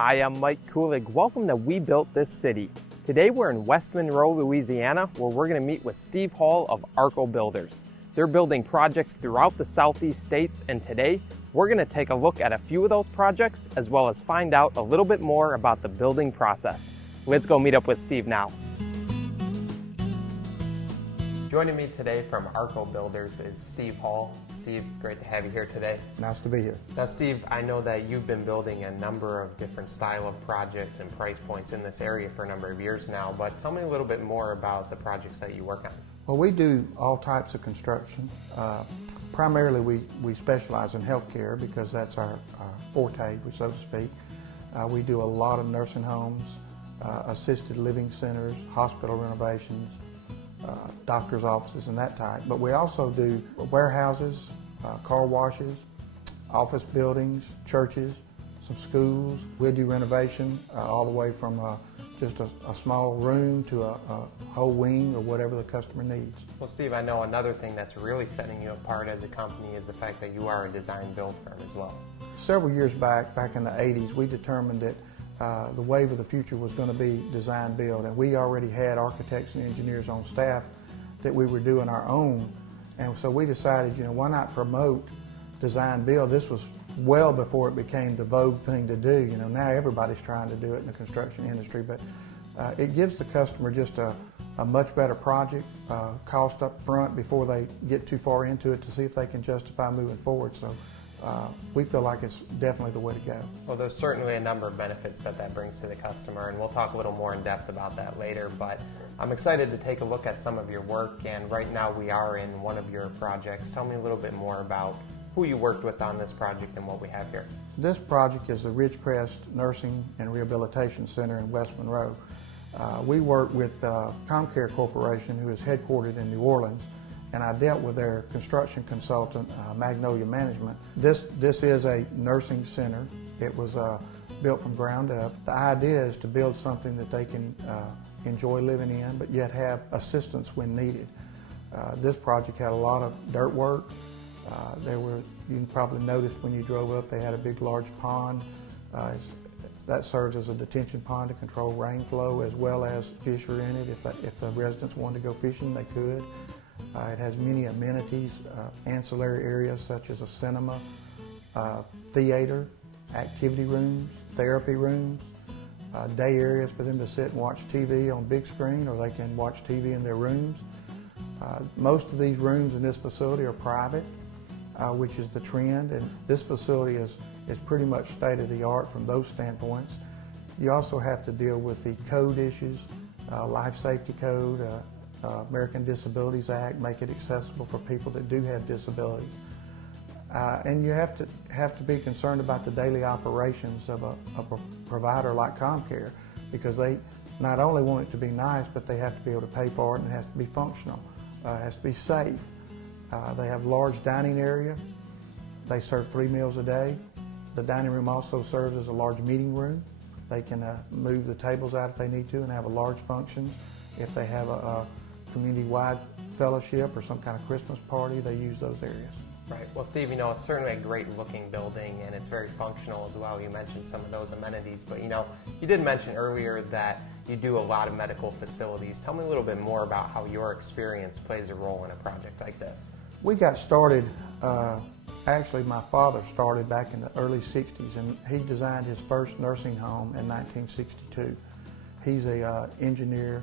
Hi, I'm Mike Kulig. Welcome to We Built This City. Today we're in West Monroe, Louisiana, where we're going to meet with Steve Hall of Arco Builders. They're building projects throughout the Southeast states, and today we're going to take a look at a few of those projects as well as find out a little bit more about the building process. Let's go meet up with Steve now. Joining me today from Arco Builders is Steve Hall. Steve, great to have you here today. Nice to be here. Now Steve, I know that you've been building a number of different style of projects and price points in this area for a number of years now, but tell me a little bit more about the projects that you work on. Well, we do all types of construction. Primarily we specialize in healthcare because that's our forte, so to speak. We do a lot of nursing homes, assisted living centers, hospital renovations, doctor's offices and that type. But we also do warehouses, car washes, office buildings, churches, some schools. We do renovation all the way from just a small room to a whole wing or whatever the customer needs. Well, Steve, I know another thing that's really setting you apart as a company is the fact that you are a design-build firm as well. Several years back in the 80s, we determined that the wave of the future was going to be design-build, and we already had architects and engineers on staff that we were doing our own, and so we decided, why not promote design-build? This was well before it became the vogue thing to do. Now everybody's trying to do it in the construction industry, but it gives the customer just a much better project, cost up front before they get too far into it to see if they can justify moving forward. So we feel like it's definitely the way to go. Well, there's certainly a number of benefits that brings to the customer, and we'll talk a little more in depth about that later, but I'm excited to take a look at some of your work, and right now we are in one of your projects. Tell me a little bit more about who you worked with on this project and what we have here. This project is the Ridgecrest Nursing and Rehabilitation Center in West Monroe. We work with ComCare Corporation, who is headquartered in New Orleans, and I dealt with their construction consultant, Magnolia Management. This is a nursing center. It was built from ground up. The idea is to build something that they can enjoy living in, but yet have assistance when needed. This project had a lot of dirt work. You probably noticed when you drove up, they had a big, large pond. That serves as a detention pond to control rain flow, as well as fish are in it. If the residents wanted to go fishing, they could. It has many amenities, ancillary areas such as a cinema, theater, activity rooms, therapy rooms, day areas for them to sit and watch TV on big screen, or they can watch TV in their rooms. Most of these rooms in this facility are private, which is the trend, and this facility is pretty much state-of-the-art from those standpoints. You also have to deal with the code issues, life safety code, American Disabilities Act, make it accessible for people that do have disabilities. And you have to be concerned about the daily operations of a provider like ComCare, because they not only want it to be nice, but they have to be able to pay for it, and it has to be functional, it has to be safe. They have large dining area. They serve 3 meals a day. The dining room also serves as a large meeting room. They can move the tables out if they need to and have a large functions. If they have a community-wide fellowship or some kind of Christmas party, they use those areas. Right. Well, Steve, it's certainly a great-looking building, and it's very functional as well. You mentioned some of those amenities, but you did mention earlier that you do a lot of medical facilities. Tell me a little bit more about how your experience plays a role in a project like this. We got started, actually my father started back in the early 60s, and he designed his first nursing home in 1962. He's an engineer,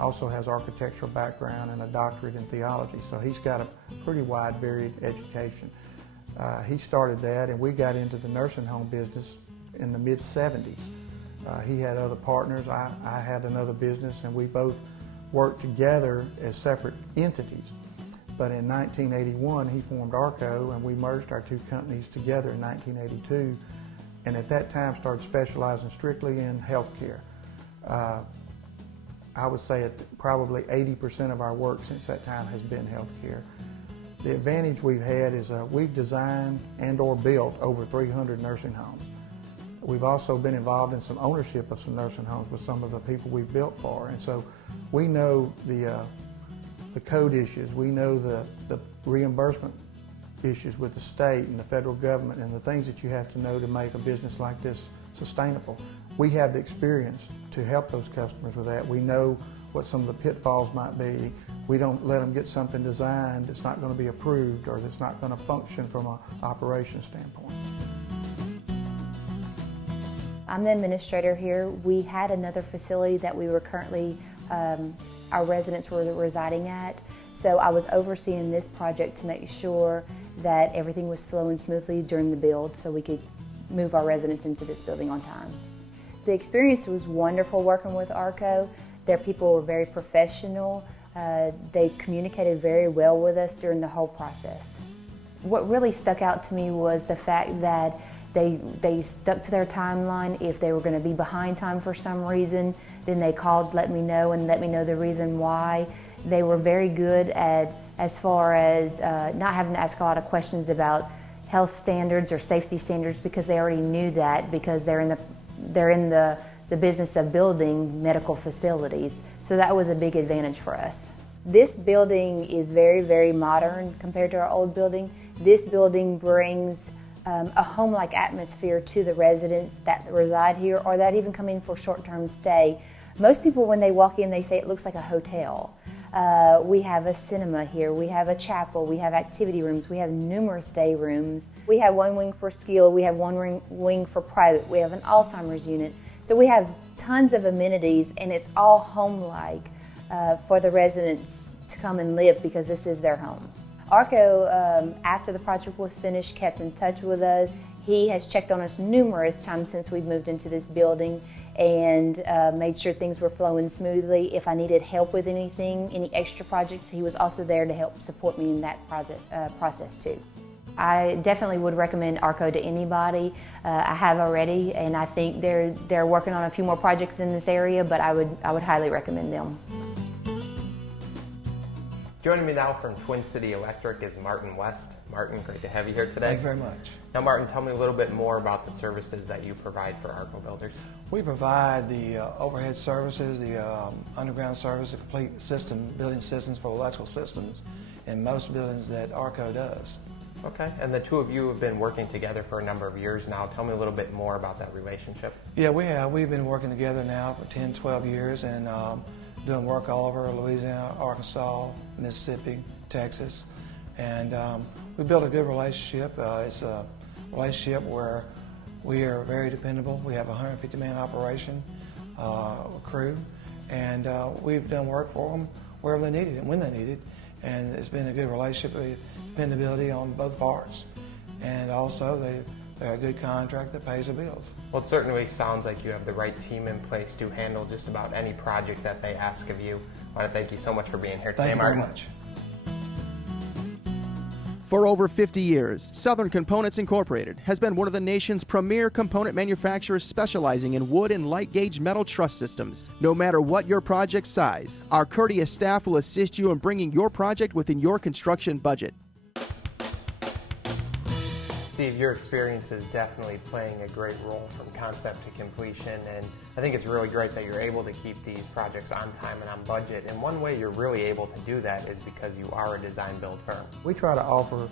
also has architectural background and a doctorate in theology, so he's got a pretty wide, varied education. He started that, and we got into the nursing home business in the mid-70s. He had other partners, I had another business, and we both worked together as separate entities. But in 1981, he formed Arco, and we merged our two companies together in 1982, and at that time started specializing strictly in healthcare. I would say probably 80% of our work since that time has been healthcare. The advantage we've had is we've designed and or built over 300 nursing homes. We've also been involved in some ownership of some nursing homes with some of the people we've built for, and so we know the code issues, we know the reimbursement issues with the state and the federal government, and the things that you have to know to make a business like this sustainable. We have the experience to help those customers with that. We know what some of the pitfalls might be. We don't let them get something designed that's not going to be approved or that's not going to function from an operation standpoint. I'm the administrator here. We had another facility that we were currently, our residents were residing at. So I was overseeing this project to make sure that everything was flowing smoothly during the build so we could move our residents into this building on time. The experience was wonderful working with Arco. Their people were very professional. They communicated very well with us during the whole process. What really stuck out to me was the fact that they stuck to their timeline. If they were going to be behind time for some reason, then they called, let me know, and let me know the reason why. They were very good at, as far as not having to ask a lot of questions about health standards or safety standards, because they already knew that, because they're in the business of building medical facilities. So that was a big advantage for us. This building is very, very modern compared to our old building. This building brings a home-like atmosphere to the residents that reside here or that even come in for short-term stay. Most people, when they walk in, they say it looks like a hotel. We have a cinema here, we have a chapel, we have activity rooms, we have numerous day rooms. We have one wing for skilled, we have one wing for private, we have an Alzheimer's unit. So we have tons of amenities, and it's all home-like for the residents to come and live because this is their home. Arco, after the project was finished, kept in touch with us. He has checked on us numerous times since we moved into this building and made sure things were flowing smoothly. If I needed help with anything, any extra projects, he was also there to help support me in that process too. I definitely would recommend Arco to anybody. I have already, and I think they're working on a few more projects in this area, but I would highly recommend them. Joining me now from Twin City Electric is Martin West. Martin, great to have you here today. Thank you very much. Now Martin, tell me a little bit more about the services that you provide for Arco Builders. We provide the overhead services, the underground service, the complete system, building systems for electrical systems in most buildings that Arco does. Okay, and the two of you have been working together for a number of years now. Tell me a little bit more about that relationship. Yeah, we have. We've been working together now for 10, 12 years and doing work all over Louisiana, Arkansas, Mississippi, Texas. And we built a good relationship. It's a relationship where we are very dependable. We have a 150-man operation crew, and we've done work for them wherever they needed it and when they needed it. And it's been a good relationship with dependability on both parts. And also, they're a good contract that pays the bills. Well, it certainly sounds like you have the right team in place to handle just about any project that they ask of you. I want to thank you so much for being here today, Martin. Thank you very much. For over 50 years, Southern Components Incorporated has been one of the nation's premier component manufacturers specializing in wood and light gauge metal truss systems. No matter what your project size, our courteous staff will assist you in bringing your project within your construction budget. Steve, your experience is definitely playing a great role from concept to completion, and I think it's really great that you're able to keep these projects on time and on budget. And one way you're really able to do that is because you are a design-build firm. We try to offer,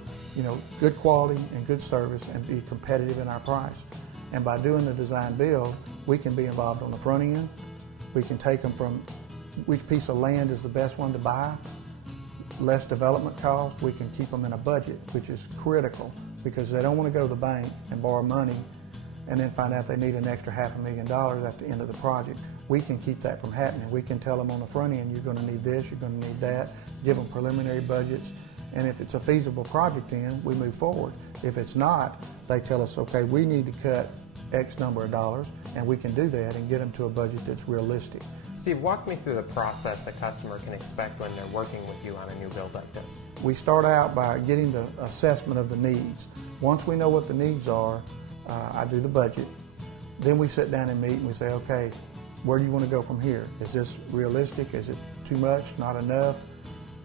good quality and good service and be competitive in our price. And by doing the design-build, we can be involved on the front end. We can take them from which piece of land is the best one to buy, less development cost. We can keep them in a budget, which is critical, because they don't want to go to the bank and borrow money and then find out they need an extra $500,000 at the end of the project. We can keep that from happening. We can tell them on the front end, you're going to need this, you're going to need that, give them preliminary budgets, and if it's a feasible project, then we move forward. If it's not, they tell us, okay, we need to cut X number of dollars, and we can do that and get them to a budget that's realistic. Steve, walk me through the process a customer can expect when they're working with you on a new build like this. We start out by getting the assessment of the needs. Once we know what the needs are, I do the budget. Then we sit down and meet and we say, okay, where do you want to go from here? Is this realistic? Is it too much? Not enough?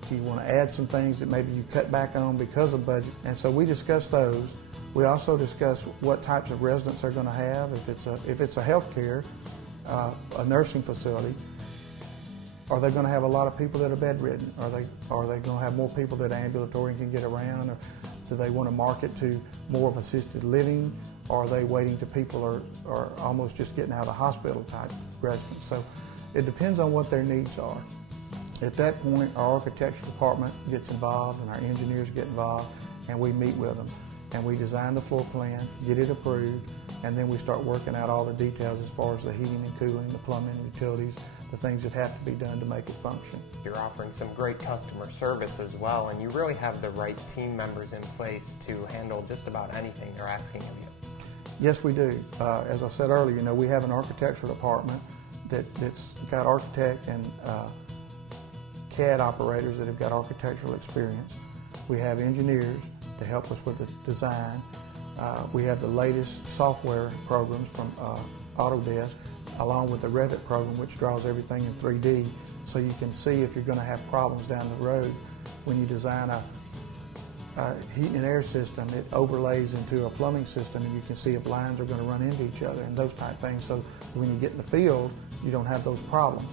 Do you want to add some things that maybe you cut back on because of budget? And so we discuss those. We also discuss what types of residents they're going to have. If it's a healthcare, a nursing facility, are they going to have a lot of people that are bedridden? Are they going to have more people that are ambulatory and can get around? Or do they want to market to more of assisted living? or are they waiting till people are almost just getting out of the hospital type residents. So it depends on what their needs are. At that point, our architectural department gets involved and our engineers get involved, and we meet with them. And we design the floor plan, get it approved, and then we start working out all the details as far as the heating and cooling, the plumbing, utilities, the things that have to be done to make it function. You're offering some great customer service as well, and you really have the right team members in place to handle just about anything they're asking of you. Yes, we do. As I said earlier, you know, we have an architectural department that's got architect and CAD operators that have got architectural experience. We have engineers to help us with the design. We have the latest software programs from Autodesk, along with the Revit program, which draws everything in 3D, so you can see if you're going to have problems down the road. When you design a heat and air system, it overlays into a plumbing system, and you can see if lines are going to run into each other and those type of things, so when you get in the field, you don't have those problems.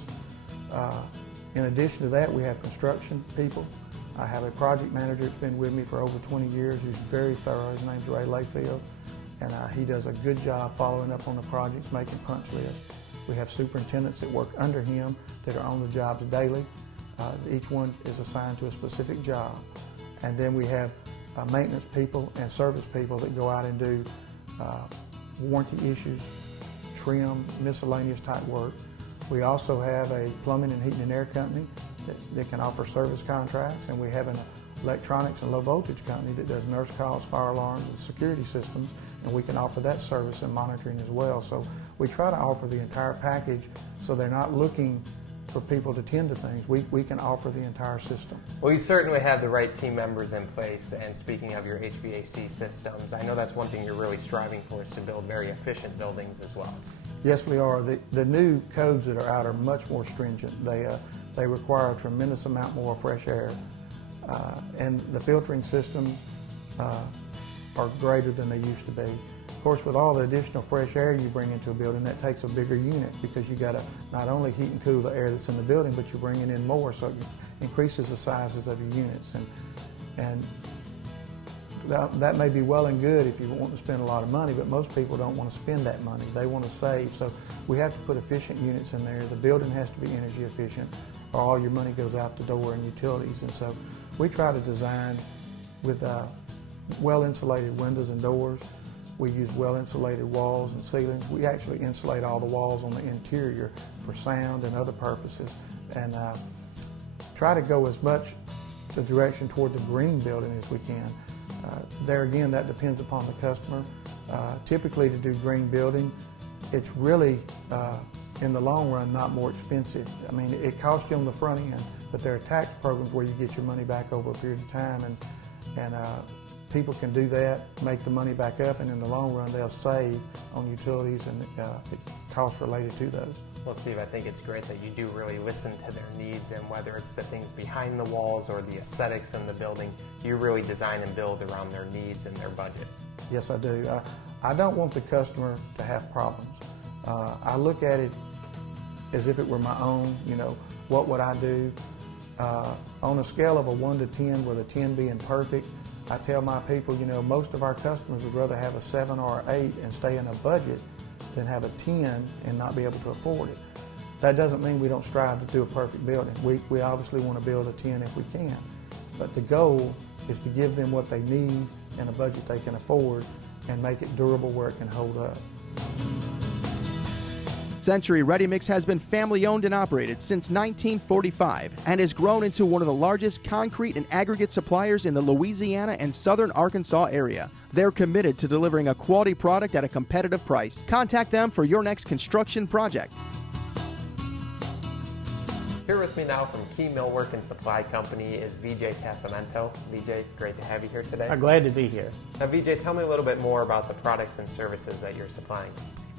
In addition to that, we have construction people. I have a project manager that's been with me for over 20 years who's very thorough. His name's Ray Layfield, and he does a good job following up on the projects, making punch lists. We have superintendents that work under him that are on the jobs daily. Each one is assigned to a specific job. And then we have maintenance people and service people that go out and do warranty issues, trim, miscellaneous type work. We also have a plumbing and heating and air company that can offer service contracts, and we have an electronics and low voltage company that does nurse calls, fire alarms, and security systems, and we can offer that service and monitoring as well. So we try to offer the entire package, so they're not looking for people to tend to things. We can offer the entire system. Well, you certainly have the right team members in place, and speaking of your HVAC systems, I know that's one thing you're really striving for, is to build very efficient buildings as well. Yes, we are. The new codes that are out are much more stringent. They require a tremendous amount more fresh air, and the filtering systems are greater than they used to be. Of course, with all the additional fresh air you bring into a building, that takes a bigger unit, because you got to not only heat and cool the air that's in the building, but you're bringing in more, so it increases the sizes of your units. And that may be well and good if you want to spend a lot of money, but most people don't want to spend that money. They want to save. So we have to put efficient units in there. The building has to be energy efficient, or all your money goes out the door in utilities. And so we try to design with well-insulated windows and doors. We use well-insulated walls and ceilings. We actually insulate all the walls on the interior for sound and other purposes, and try to go as much the direction toward the green building as we can. There again, that depends upon the customer. Typically, to do green building, it's really, in the long run, not more expensive. I mean, it costs you on the front end, but there are tax programs where you get your money back over a period of time, and people can do that, make the money back up, and in the long run, they'll save on utilities and the costs related to those. Well, Steve, I think it's great that you do really listen to their needs, and whether it's the things behind the walls or the aesthetics in the building, you really design and build around their needs and their budget. Yes, I do. I don't want the customer to have problems. I look at it as if it were my own. You know, what would I do? On a scale of a 1 to 10, with a 10 being perfect, I tell my people, you know, most of our customers would rather have a 7 or an 8 and stay in a budget than have a 10 and not be able to afford it. That doesn't mean we don't strive to do a perfect building. We obviously want to build a 10 if we can. But the goal is to give them what they need in a budget they can afford and make it durable where it can hold up. Century Ready Mix has been family owned and operated since 1945 and has grown into one of the largest concrete and aggregate suppliers in the Louisiana and southern Arkansas area. They're committed to delivering a quality product at a competitive price. Contact them for your next construction project. Here with me now from Key Millwork and Supply Company is Vijay Casamento. Vijay, great to have you here today. I'm glad to be here. Now, Vijay, tell me a little bit more about the products and services that you're supplying.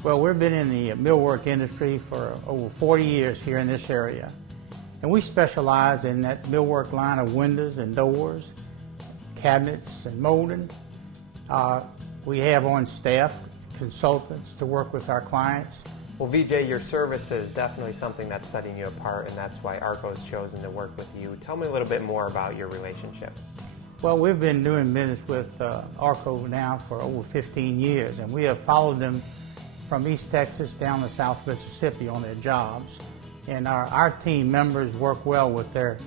Well, we've been in the millwork industry for over 40 years here in this area. And we specialize in that millwork line of windows and doors, cabinets and molding. We have on staff consultants to work with our clients. Well, Vijay, your service is definitely something that's setting you apart, and that's why Arco has chosen to work with you. Tell me a little bit more about your relationship. Well, we've been doing business with Arco now for over 15 years, and we have followed them from East Texas down to South Mississippi on their jobs. And our team members work well with their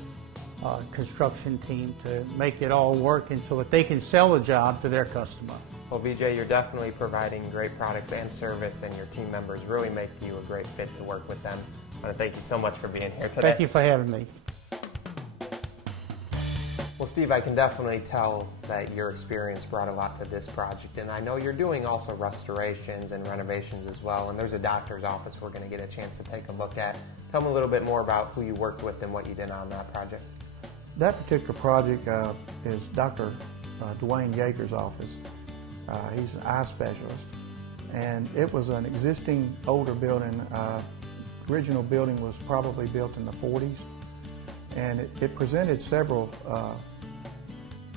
construction team to make it all work and so that they can sell the job to their customer. Well, VJ, you're definitely providing great products and service, and your team members really make you a great fit to work with them. I want to thank you so much for being here today. Thank you for having me. Well, Steve, I can definitely tell that your experience brought a lot to this project, and I know you're doing also restorations and renovations as well, and there's a doctor's office we're going to get a chance to take a look at. Tell me a little bit more about who you worked with and what you did on that project. That particular project is Dr. Dwayne Yeager's office. He's an eye specialist, and it was an existing older building. Original building was probably built in the 40s, and it presented several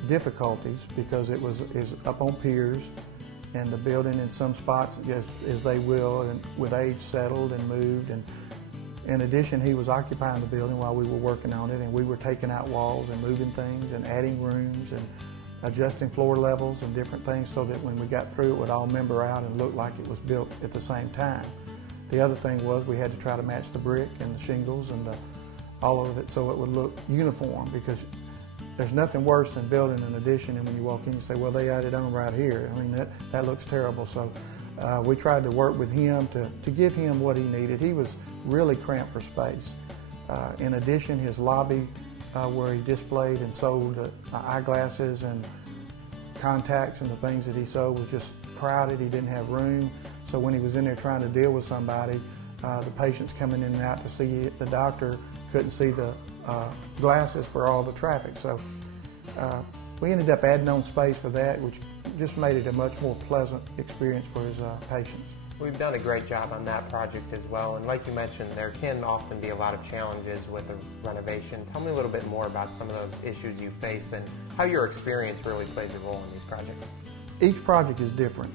difficulties because it is up on piers, and the building in some spots, as they will, and with age settled and moved. And in addition, he was occupying the building while we were working on it, and we were taking out walls and moving things and adding rooms and adjusting floor levels and different things so that when we got through it would all member out and look like it was built at the same time. The other thing was we had to try to match the brick and the shingles and all of it so it would look uniform, because there's nothing worse than building an addition and when you walk in you say, well, they added on right here. I mean, that looks terrible. So we tried to work with him to give him what he needed. He was really cramped for space. In addition, his lobby where he displayed and sold eyeglasses and contacts and the things that he sold was just crowded. He didn't have room. So when he was in there trying to deal with somebody, the patients coming in and out to see the doctor couldn't see the glasses for all the traffic. So we ended up adding on space for that, which just made it a much more pleasant experience for his patients. We've done a great job on that project as well, and like you mentioned, there can often be a lot of challenges with a renovation. Tell me a little bit more about some of those issues you face and how your experience really plays a role in these projects. Each project is different.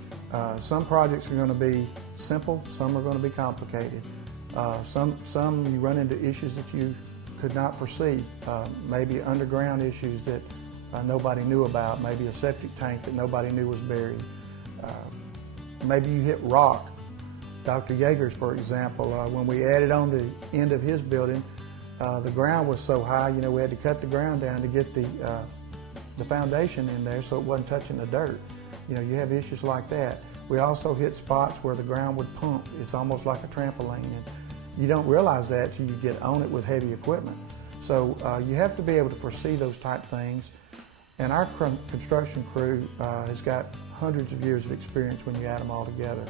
Some projects are going to be simple, some are going to be complicated. Some you run into issues that you could not foresee, maybe underground issues that nobody knew about, maybe a septic tank that nobody knew was buried. Maybe you hit rock. Dr. Yeager's, for example, when we added on the end of his building, the ground was so high, we had to cut the ground down to get the foundation in there so it wasn't touching the dirt. You have issues like that. We also hit spots where the ground would pump. It's almost like a trampoline, and you don't realize that until you get on it with heavy equipment. So you have to be able to foresee those type things. And our construction crew has got hundreds of years of experience when you add them all together.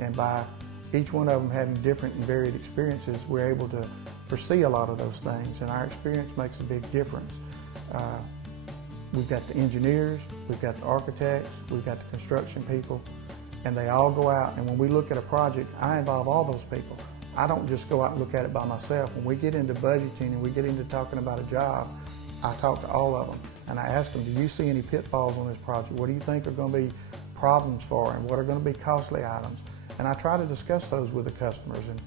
And by each one of them having different and varied experiences, we're able to foresee a lot of those things, and our experience makes a big difference. We've got the engineers, we've got the architects, we've got the construction people, and they all go out, and when we look at a project, I involve all those people. I don't just go out and look at it by myself. When we get into budgeting and we get into talking about a job, I talk to all of them, and I ask them, do you see any pitfalls on this project? What do you think are going to be problems for them? What are going to be costly items? And I try to discuss those with the customers. And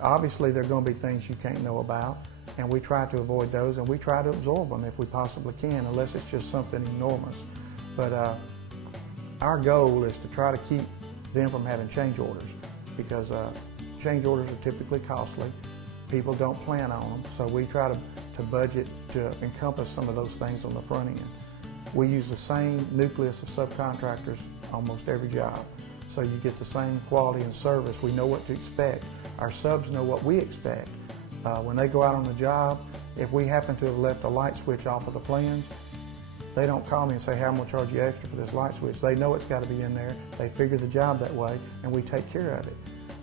obviously there are going to be things you can't know about, and we try to avoid those, and we try to absorb them if we possibly can, unless it's just something enormous. But our goal is to try to keep them from having change orders, because change orders are typically costly. People don't plan on them, so we try to budget to encompass some of those things on the front end. We use the same nucleus of subcontractors almost every job, so you get the same quality and service. We know what to expect. Our subs know what we expect. When they go out on the job, if we happen to have left a light switch off of the plans, they don't call me and say, hey, I'm going to charge you extra for this light switch. They know it's got to be in there. They figure the job that way, and we take care of it.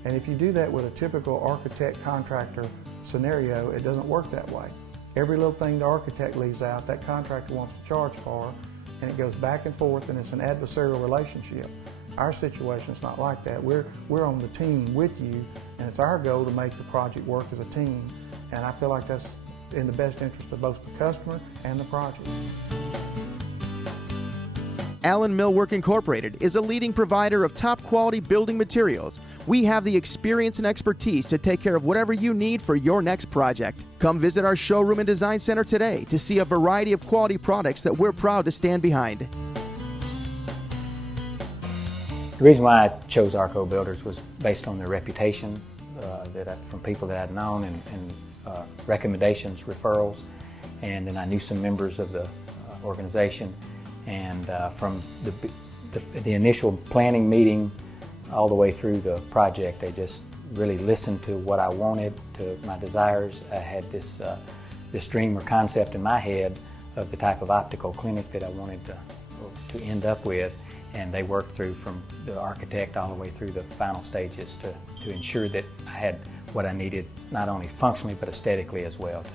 And if you do that with a typical architect contractor scenario, it doesn't work that way. Every little thing the architect leaves out, that contractor wants to charge for, and it goes back and forth, and it's an adversarial relationship. Our situation is not like that. We're on the team with you, and it's our goal to make the project work as a team. And I feel like that's in the best interest of both the customer and the project. Allen Millwork Incorporated is a leading provider of top quality building materials We have the experience and expertise to take care of whatever you need for your next project. Come visit our showroom and design center today to see a variety of quality products that we're proud to stand behind. The reason why I chose Arco Builders was based on their reputation from people that I'd known and recommendations, referrals, and then I knew some members of the organization, and from the initial planning meeting all the way through the project, they just really listened to what I wanted, to my desires. I had this dream or concept in my head of the type of optical clinic that I wanted to end up with, and they worked through from the architect all the way through the final stages to ensure that I had what I needed, not only functionally but aesthetically as well.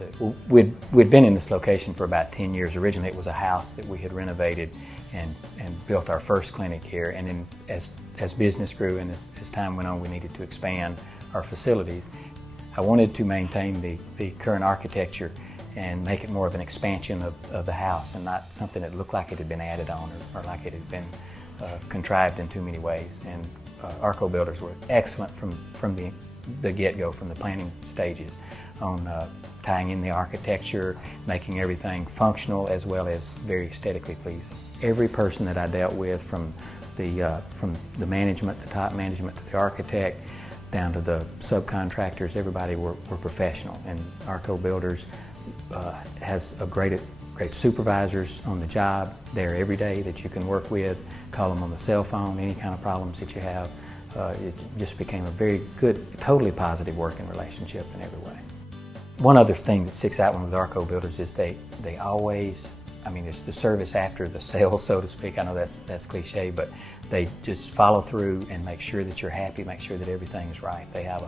We'd been in this location for about 10 years. Originally it was a house that we had renovated and built our first clinic here, and then as business grew and as time went on, we needed to expand our facilities. I wanted to maintain the current architecture and make it more of an expansion of the house and not something that looked like it had been added on or like it had been contrived in too many ways. And Arco Builders were excellent from the get-go, from the planning stages, on tying in the architecture, making everything functional as well as very aesthetically pleasing. Every person that I dealt with, from the management, the top management, to the architect, down to the subcontractors, everybody were professional. And Arco Builders has great supervisors on the job there every day that you can work with. Call them on the cell phone, any kind of problems that you have. It just became a very good, totally positive working relationship in every way. One other thing that sticks out with Arco Builders is they always, I mean, it's the service after the sale, so to speak. I know that's cliche, but they just follow through and make sure that you're happy, make sure that everything's right. They have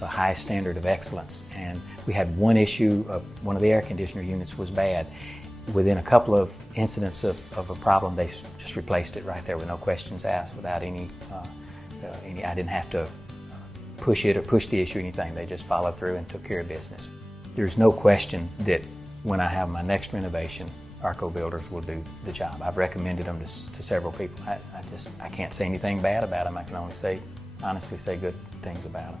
a high standard of excellence. And we had one issue of one of the air conditioner units was bad. Within a couple of incidents of a problem, they just replaced it right there with no questions asked, without any I didn't have to push it or push the issue or anything. They just followed through and took care of business. There's no question that when I have my next renovation, Arco Builders will do the job. I've recommended them to several people. I can't say anything bad about them. I can only honestly say good things about them.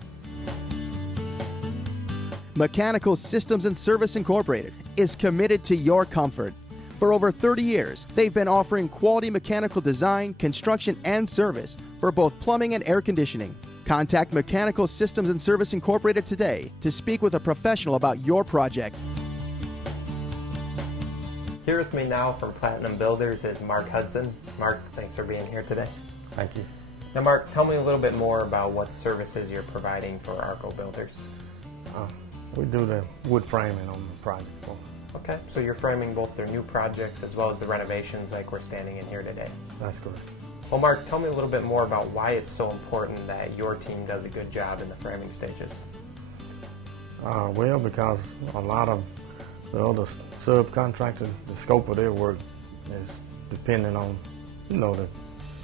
Mechanical Systems and Service Incorporated is committed to your comfort. For over 30 years, they've been offering quality mechanical design, construction, and service for both plumbing and air conditioning. Contact Mechanical Systems and Service Incorporated today to speak with a professional about your project. Here with me now from Platinum Builders is Mark Hudson. Mark, thanks for being here today. Thank you. Now Mark, tell me a little bit more about what services you're providing for Arco Builders. We do the wood framing on the project. Okay, so you're framing both their new projects as well as the renovations like we're standing in here today. That's correct. Well, Mark, tell me a little bit more about why it's so important that your team does a good job in the framing stages. Well, because a lot of the other subcontractors, the scope of their work is depending on, the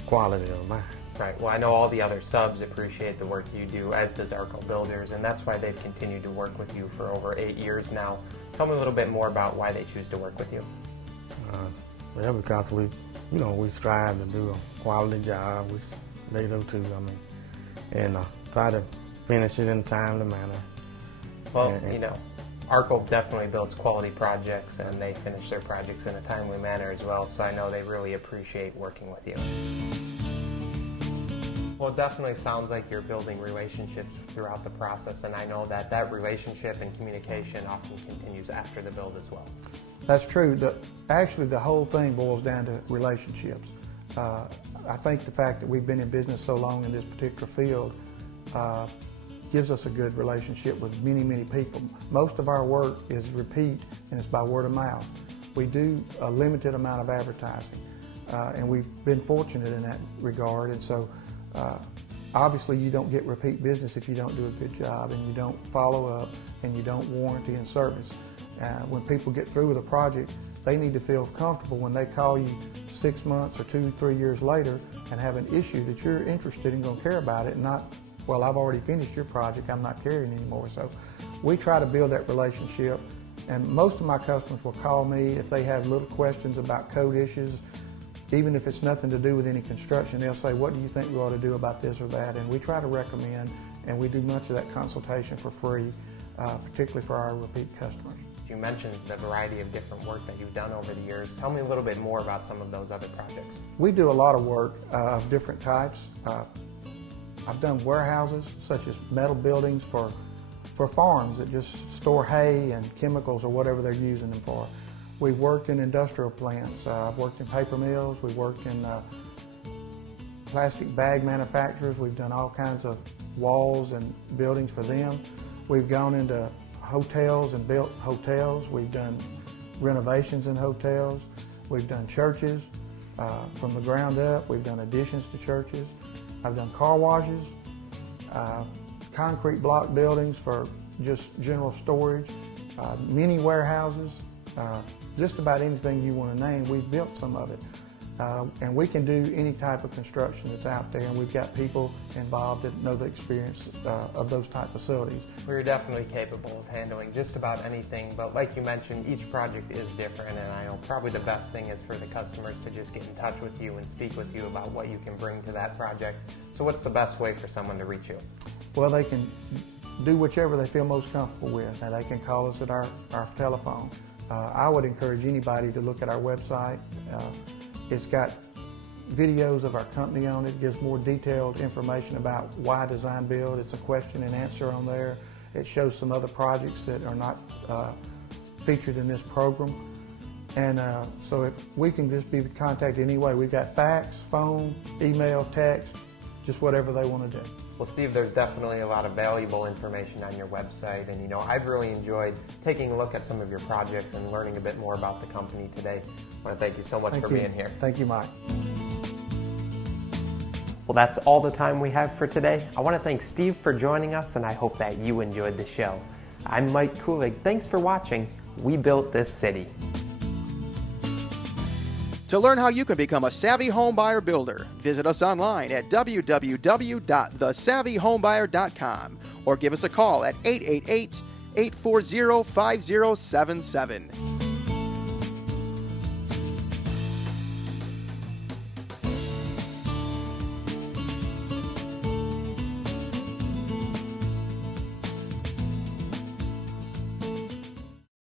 quality of mine. Right. Well, I know all the other subs appreciate the work you do, as does Arco Builders, and that's why they've continued to work with you for over 8 years now. Tell me a little bit more about why they choose to work with you. Well, because we strive to do a quality job, which they do too. And try to finish it in a timely manner. Well, Arco definitely builds quality projects, and they finish their projects in a timely manner as well. So I know they really appreciate working with you. Well, it definitely sounds like you're building relationships throughout the process, and I know that relationship and communication often continues after the build as well. That's true. Actually, the whole thing boils down to relationships. I think the fact that we've been in business so long in this particular field gives us a good relationship with many, many people. Most of our work is repeat, and it's by word of mouth. We do a limited amount of advertising, and we've been fortunate in that regard. And so obviously you don't get repeat business if you don't do a good job, and you don't follow up, and you don't warranty and service. When people get through with a project, they need to feel comfortable when they call you 6 months or 2-3 years later and have an issue that you're interested and going to care about it, and not, well, I've already finished your project, I'm not carrying anymore. So we try to build that relationship, and most of my customers will call me if they have little questions about code issues. even if it's nothing to do with any construction, they'll say, what do you think we ought to do about this or that? And we try to recommend, and we do much of that consultation for free, particularly for our repeat customers. You mentioned the variety of different work that you've done over the years. Tell me a little bit more about some of those other projects. We do a lot of work of different types. I've done warehouses, such as metal buildings for farms that just store hay and chemicals or whatever they're using them for. We've worked in industrial plants. I've worked in paper mills. We've worked in plastic bag manufacturers. We've done all kinds of walls and buildings for them. We've gone into hotels and built hotels. We've done renovations in hotels. We've done churches from the ground up. We've done additions to churches. I've done car washes, concrete block buildings for just general storage, mini warehouses, just about anything you want to name. We've built some of it. And we can do any type of construction that's out there, and we've got people involved that know the experience of those type facilities. We're definitely capable of handling just about anything, but like you mentioned, each project is different, and I know probably the best thing is for the customers to just get in touch with you and speak with you about what you can bring to that project. So what's the best way for someone to reach you? Well, they can do whichever they feel most comfortable with, and they can call us at our telephone. I would encourage anybody to look at our website. It's got videos of our company on it. It gives more detailed information about why design build. It's a question and answer on there. It shows some other projects that are not featured in this program. And so we can just be contacted anyway. We've got fax, phone, email, text, just whatever they want to do. Well, Steve, there's definitely a lot of valuable information on your website, and you know, I've really enjoyed taking a look at some of your projects and learning a bit more about the company today. I want to thank you so much for being here. Thank you, Mike. Well, that's all the time we have for today. I want to thank Steve for joining us, and I hope that you enjoyed the show. I'm Mike Kulig. Thanks for watching. We built this city. To learn how you can become a savvy home buyer builder, visit us online at www.thesavvyhomebuyer.com or give us a call at 888-840-5077.